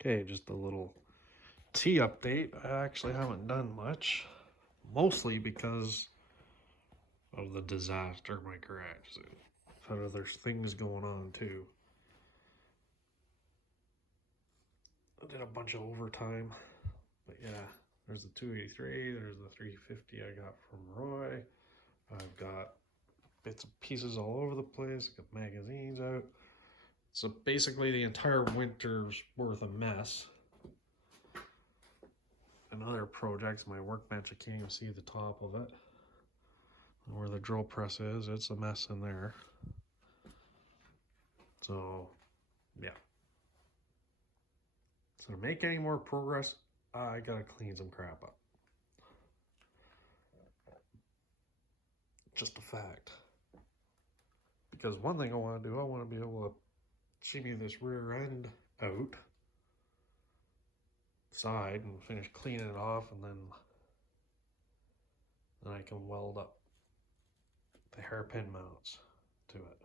Okay, just a little tea update. I actually haven't done much, mostly because of the disaster in my garage. So there's things going on too. I did a bunch of overtime, but yeah, there's the 283, there's the 350 I got from Roy. I've got bits and pieces all over the place, got magazines out. So basically the entire winter's worth of mess. And other projects, my workbench, I can't even see the top of it. And where the drill press is, it's a mess in there. So, yeah. So to make any more progress, I gotta clean some crap up. Just a fact. Because one thing I want to do, I want to be able to shimmy this rear end out side and finish cleaning it off, and then I can weld up the hairpin mounts to it.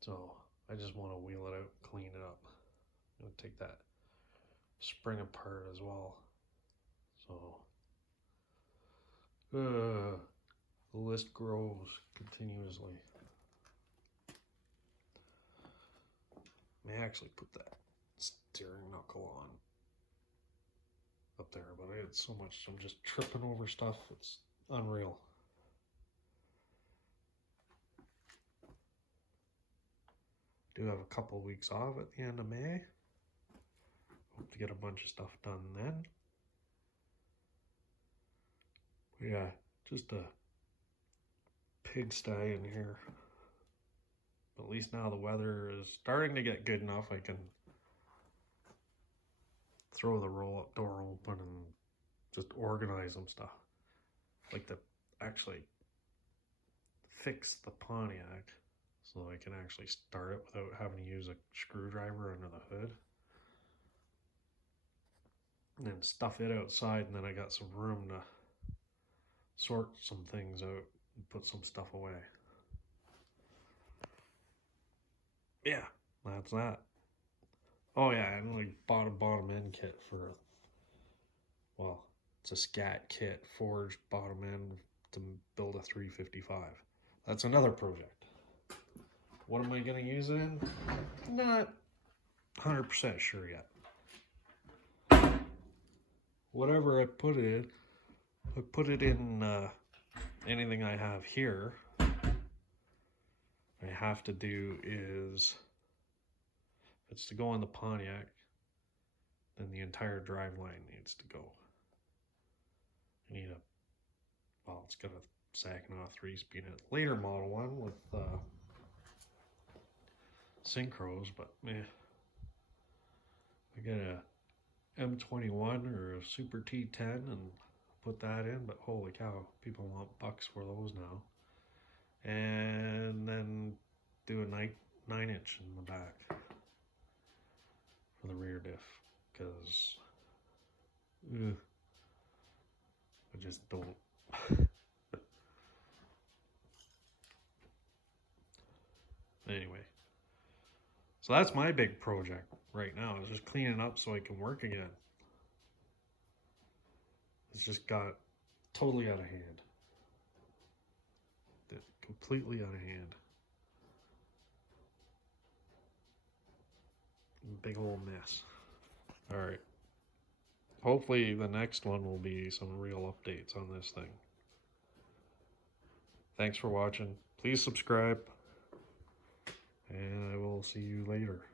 So I just want to wheel it out, clean it up. I'm gonna take that spring apart as well. So the list grows continuously. May actually put that steering knuckle on up there, but I had so much, I'm just tripping over stuff, it's unreal. Do have a couple weeks off at the end of May. Hope to get a bunch of stuff done then. But yeah, just a pigsty in here. But at least now the weather is starting to get good enough I can throw the roll-up door open and just organize some stuff. Like to actually fix the Pontiac so I can actually start it without having to use a screwdriver under the hood. And then stuff it outside, and then I got some room to sort some things out and put some stuff away. Yeah, that's that. Oh yeah, and I bought a bottom end kit for, well, it's a scat kit, forged bottom end to build a 355. That's another project. What am I gonna use it in? Not 100% sure yet. Whatever I put it in anything I have here. I have to do is, if it's to go on the Pontiac, then the entire drive line needs to go. I need well, it's got a Saginaw 3-speed, a later model one with synchros, but man, I get a M21 or a Super T10 and put that in, but holy cow, people want bucks for those now. And then do a 9-inch in the back for the rear diff, because I just don't. Anyway, so that's my big project right now, is just cleaning up so I can work again. It's just got totally out of hand. Completely out of hand. Big old mess. Alright. Hopefully the next one will be some real updates on this thing. Thanks for watching. Please subscribe. And I will see you later.